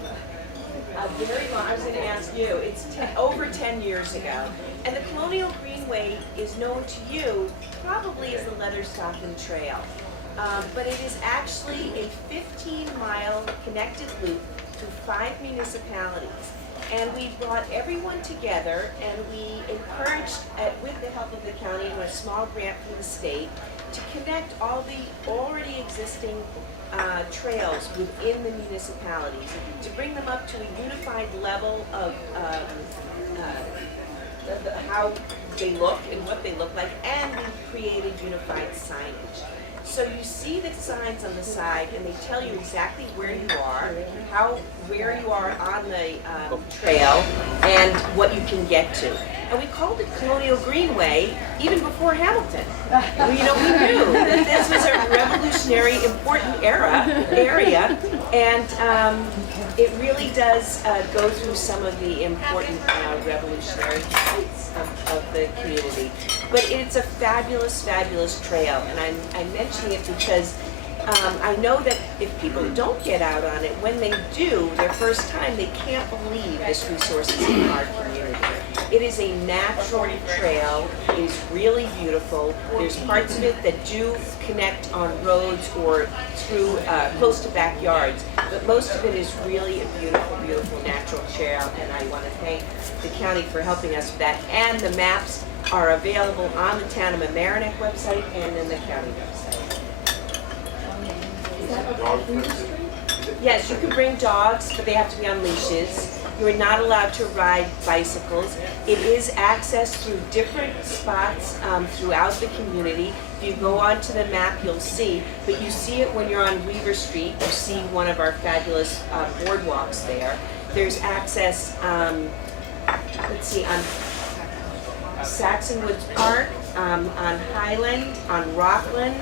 very long. I was going to ask you, it's over 10 years ago, and the Colonial Greenway is known to you probably as the Leatherstocking Trail, but it is actually a 15-mile connected loop to 5 municipalities. And we brought everyone together, and we encouraged, with the help of the county and a small grant from the state, to connect all the already existing trails within the municipalities, to bring them up to a unified level of how they look and what they look like, and we created unified signage. So you see the signs on the side, and they tell you exactly where you are, where you are on the trail, and what you can get to. And we called it Colonial Greenway even before Hamilton. We knew that this was a revolutionary, important area, and it really does go through some of the important revolutionary sites of the community. But it's a fabulous, fabulous trail, and I'm mentioning it because I know that if people don't get out on it, when they do, their first time, they can't believe this resource is in our community. It is a natural trail. It is really beautiful. There's parts of it that do connect on roads or through close to backyards, but most of it is really a beautiful, beautiful natural trail, and I want to thank the county for helping us with that. And the maps are available on the Town of Mamaroneck website and in the county website. Yes, you can bring dogs, but they have to be on leashes. You are not allowed to ride bicycles. It is accessed through different spots throughout the community. If you go onto the map, you'll see, but you see it when you're on Weaver Street. You see one of our fabulous boardwalks there. There's access, let's see, on Saxon Woods Park, on Highland, on Rockland.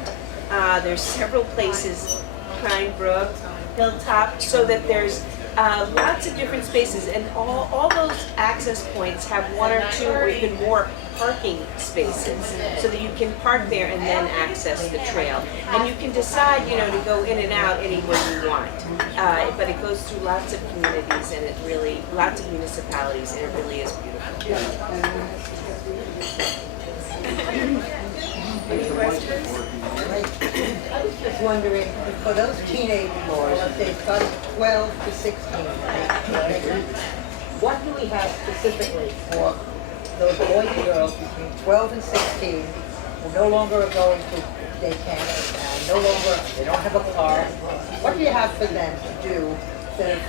There's several places, Pine Brook, Hilltop, so that there's lots of different spaces, and all those access points have one or two or even more parking spaces so that you can park there and then access the trail. And you can decide, you know, to go in and out any way you want. But it goes through lots of communities and lots of municipalities, and it really is beautiful. Any questions? I was just wondering, for those teenage boys, let's say from 12 to 16, what do we have specifically for those boys and girls between 12 and 16 who no longer are going to day camp and no longer, they don't have a car? What do you have for them to do instead of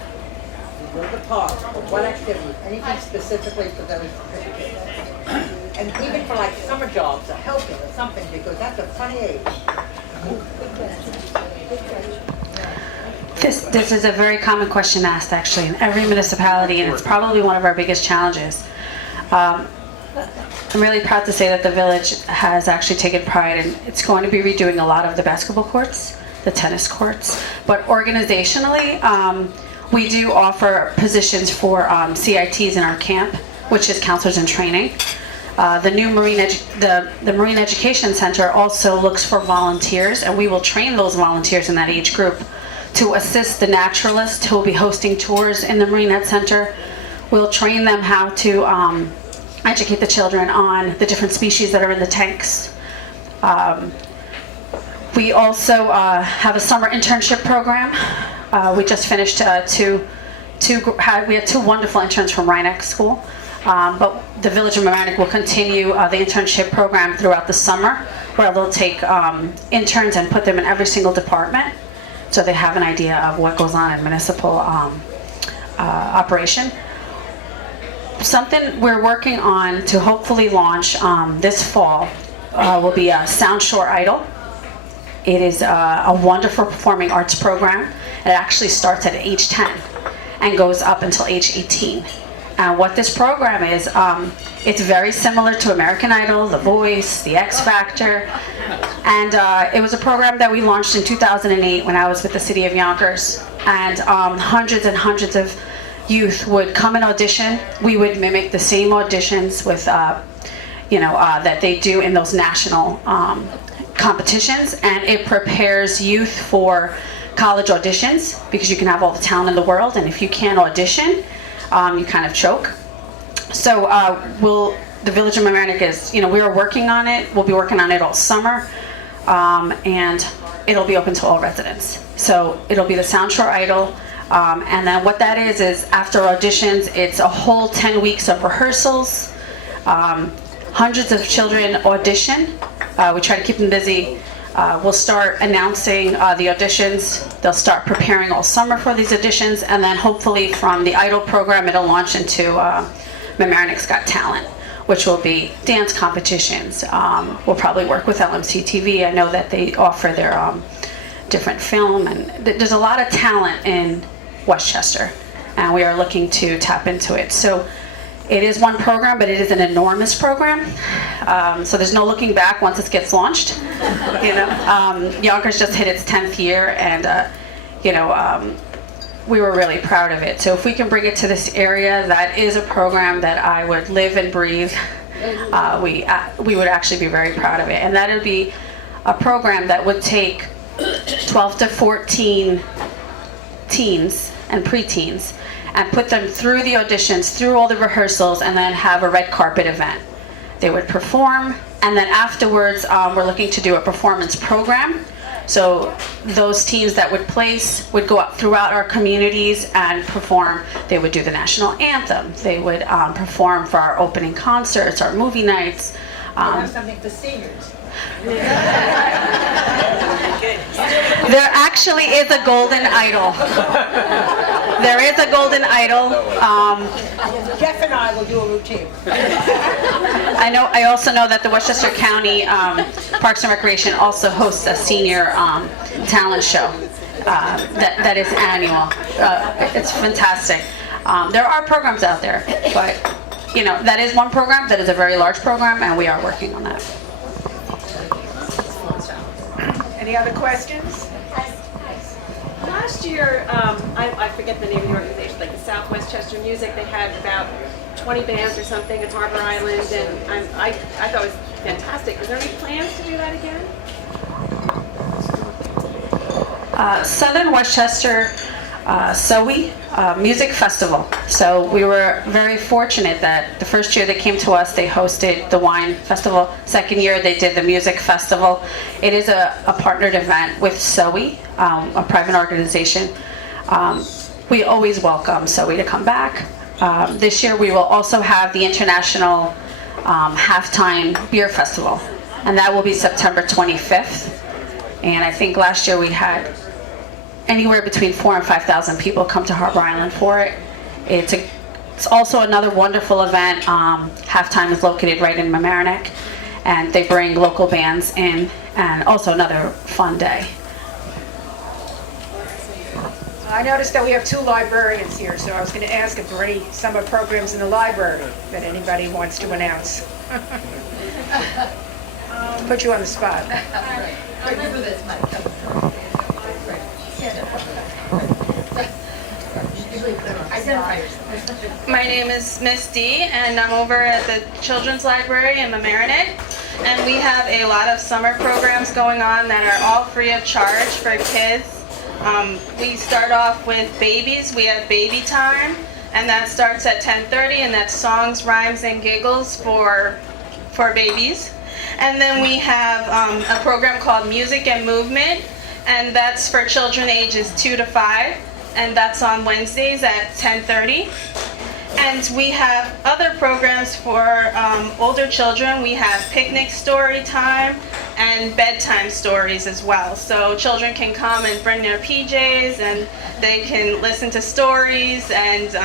go to the park, or what activities, anything specifically for those kids? And even for like summer jobs or helping or something, because that's a funny age. This is a very common question asked actually in every municipality, and it's probably one of our biggest challenges. I'm really proud to say that the village has actually taken pride, and it's going to be redoing a lot of the basketball courts, the tennis courts, but organizationally, we do offer positions for CITs in our camp, which is counselors in training. The new the Marine Education Center also looks for volunteers, and we will train those volunteers in that age group to assist the naturalists who will be hosting tours in the Marine Ed Center. We'll train them how to educate the children on the different species that are in the tanks. We also have a summer internship program. We just finished we had two wonderful interns from Rhinebeck School. But the Village of Mamaroneck will continue the internship program throughout the summer, where they'll take interns and put them in every single department, so they have an idea of what goes on in municipal operation. Something we're working on to hopefully launch this fall will be a Sound Shore Idol. It is a wonderful performing arts program. It actually starts at age 10 and goes up until age 18. What this program is, it's very similar to American Idol, The Voice, The X Factor, and it was a program that we launched in 2008 when I was with the city of Yonkers, and hundreds and hundreds of youth would come and audition. We would mimic the same auditions with, that they do in those national competitions, and it prepares youth for college auditions, because you can have all the talent in the world, and if you can't audition, you kind of choke. So the Village of Mamaroneck is, we are working on it. We'll be working on it all summer, and it'll be open to all residents. So it'll be the Sound Shore Idol, and then what that is after auditions, it's a whole 10 weeks of rehearsals. Hundreds of children audition. We try to keep them busy. We'll start announcing the auditions. They'll start preparing all summer for these auditions, and then hopefully from the Idol program, it'll launch into Mamaroneck's Got Talent, which will be dance competitions. We'll probably work with LMC-TV. I know that they offer their different film, and there's a lot of talent in Westchester, and we are looking to tap into it. So it is one program, but it is an enormous program. So there's no looking back once it gets launched. Yonkers just hit its 10th year, and we were really proud of it. So if we can bring it to this area, that is a program that I would live and breathe. We would actually be very proud of it, and that would be a program that would take 12 to 14 teens and preteens and put them through the auditions, through all the rehearsals, and then have a red carpet event. They would perform, and then afterwards, we're looking to do a performance program. So those teams that would place would go up throughout our communities and perform. They would do the national anthem. They would perform for our opening concerts, our movie nights. We have something for seniors. There actually is a golden idol. There is a golden idol. Jeff and I will do a routine. I also know that the Westchester County Parks and Recreation also hosts a senior talent show that is annual. It's fantastic. There are programs out there, but that is one program that is a very large program, and we are working on that. Any other questions? Last year, I forget the name of the organization, like the South Westchester Music, they had about 20 bands or something at Harbor Island, and I thought it was fantastic. Is there any plans to do that again? Southern Westchester SOWE Music Festival. So we were very fortunate that the first year they came to us, they hosted the wine festival. Second year, they did the music festival. It is a partnered event with SOWE, a private organization. We always welcome SOWE to come back. This year, we will also have the International Halftime Beer Festival, and that will be September 25th. And I think last year we had anywhere between 4,000 and 5,000 people come to Harbor Island for it. It's also another wonderful event. Halftime is located right in Mamaroneck, and they bring local bands in, and also another fun day. I noticed that we have 2 librarians here, so I was going to ask if there are any summer programs in the library that anybody wants to announce. Put you on the spot. Remember this, Mike. My name is Miss D, and I'm over at the Children's Library in Mamaroneck, and we have a lot of summer programs going on that are all free of charge for kids. We start off with babies. We have baby time, and that starts at 10:30, and that's songs, rhymes, and giggles for babies. And then we have a program called Music and Movement, and that's for children ages 2 to 5, and that's on Wednesdays at 10:30. And we have other programs for older children. We have picnic story time and bedtime stories as well. So children can come and bring their PJs, and they can listen to stories. And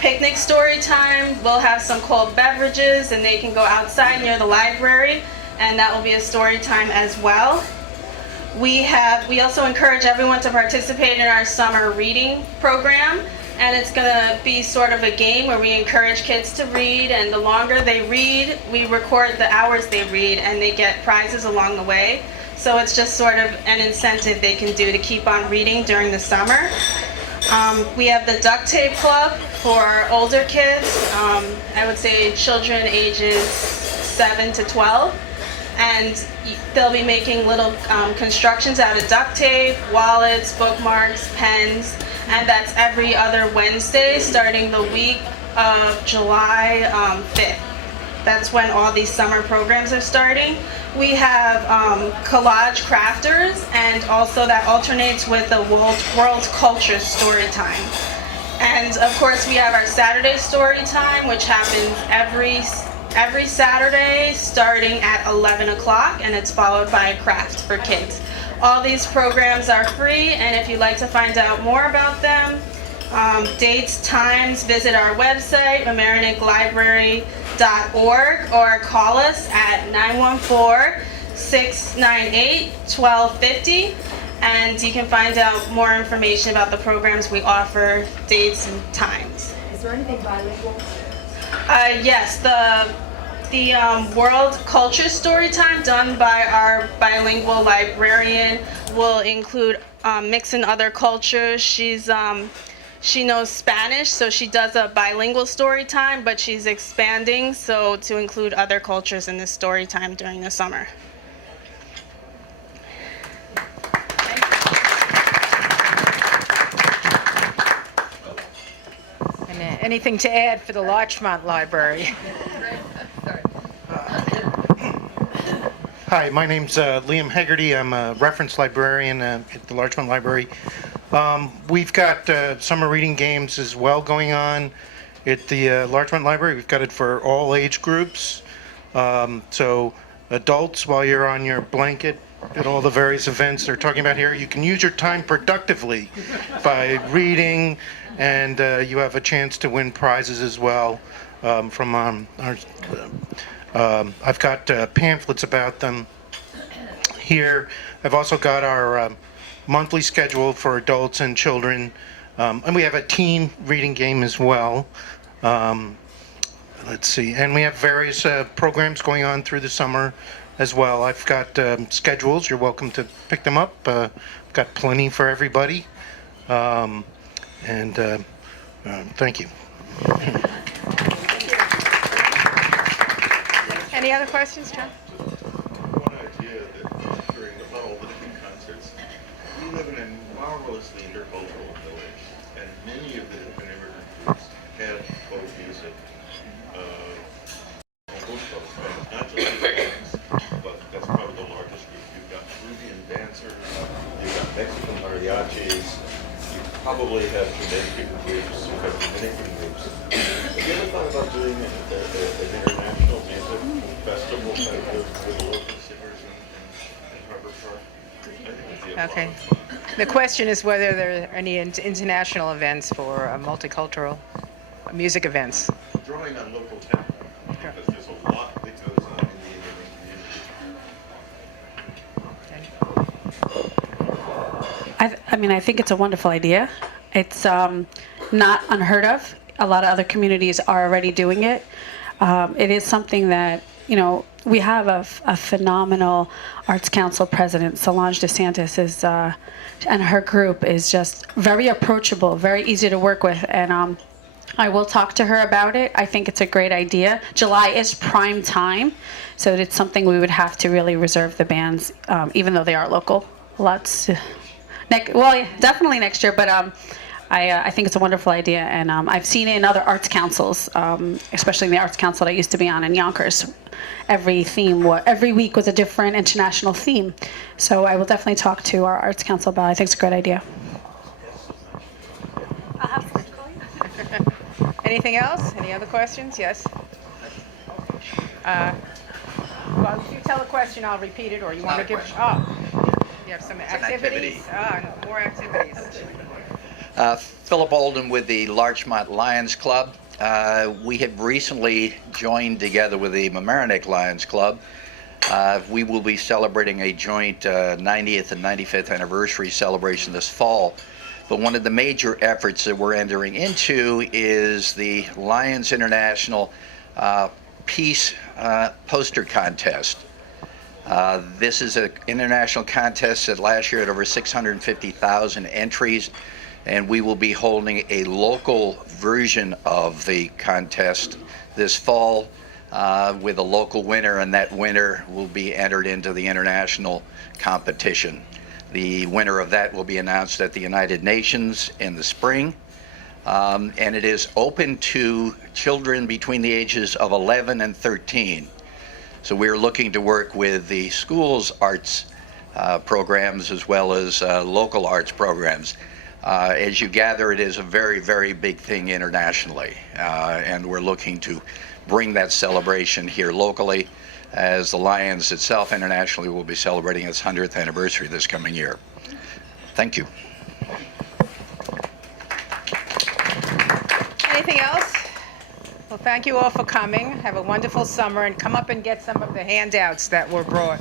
picnic story time, we'll have some cold beverages, and they can go outside near the library, and that will be a story time as well. We also encourage everyone to participate in our summer reading program, and it's going to be sort of a game where we encourage kids to read, and the longer they read, we record the hours they read, and they get prizes along the way. So it's just sort of an incentive they can do to keep on reading during the summer. We have the duct tape club for older kids, I would say children ages 7 to 12. And they'll be making little constructions out of duct tape, wallets, bookmarks, pens, and that's every other Wednesday starting the week of July 5th. That's when all these summer programs are starting. We have collage crafters, and also that alternates with the world culture story time. And of course we have our Saturday story time, which happens every Saturday starting at 11 o'clock, and it's followed by a craft for kids. All these programs are free, and if you'd like to find out more about them, dates, times, visit our website, mamaronecklibrary.org, or call us at 914-698-1250, and you can find out more information about the programs we offer, dates, and times. Is there anything bilingual? Yes, the World Culture Story Time done by our bilingual librarian will include mixing other cultures. She knows Spanish, so she does a bilingual story time, but she's expanding so to include other cultures in this story time during the summer. And anything to add for the Larchmont Library? Hi, my name's Liam Hegarty. I'm a reference librarian at the Larchmont Library. We've got summer reading games as well going on at the Larchmont Library. We've got it for all age groups. So adults, while you're on your blanket at all the various events they're talking about here, you can use your time productively by reading, and you have a chance to win prizes as well from our... I've got pamphlets about them here. I've also got our monthly schedule for adults and children, and we have a teen reading game as well. Let's see, and we have various programs going on through the summer as well. I've got schedules. You're welcome to pick them up. I've got plenty for everybody, and thank you. Any other questions, John? One idea that during all the different concerts, we live in a marvelously intercultural village, and many of the different immigrant groups have folk music. Not just Hispanics, but that's probably the largest group. You've got Peruvian dancers, you've got Mexican mariachis, you probably have Jamaican groups, you have Dominican groups. Have you ever thought about doing an international music festival type with local singers in Harbor Park? I think it'd be a lot Okay. of fun. The question is whether there are any international events for multicultural music events. Drawing on local talent, because there's a lot that goes on in the immigrant community. I mean, I think it's a wonderful idea. It's not unheard of. A lot of other communities are already doing it. It is something that, you know, we have a phenomenal Arts Council president. Solange DeSantis is, and her group is just very approachable, very easy to work with, and I will talk to her about it. I think it's a great idea. July is prime time, so it's something we would have to really reserve the bands, even though they are local. Lots. Definitely next year, but I think it's a wonderful idea, and I've seen it in other arts councils, especially in the arts council that I used to be on in Yonkers. Every week was a different international theme. So I will definitely talk to our arts council about it. I think it's a great idea. Anything else? Any other questions? Yes? Well, if you tell a question, I'll repeat it, or you want to give... Oh, you have some activities? More activities. Philip Olden with the Larchmont Lions Club. We have recently joined together with the Mamaroneck Lions Club. We will be celebrating a joint 90th and 95th anniversary celebration this fall. But one of the major efforts that we're entering into is the Lions International Peace Poster Contest. This is an international contest that last year had over 650,000 entries, and we will be holding a local version of the contest this fall with a local winner, and that winner will be entered into the international competition. The winner of that will be announced at the United Nations in the spring, and it is open to children between the ages of 11 and 13. So we're looking to work with the school's arts programs as well as local arts programs. As you gather, it is a very, very big thing internationally, and we're looking to bring that celebration here locally, as the Lions itself internationally will be celebrating its 100th anniversary this coming year. Thank you. Anything else? Well, thank you all for coming. Have a wonderful summer, and come up and get some of the handouts that were brought.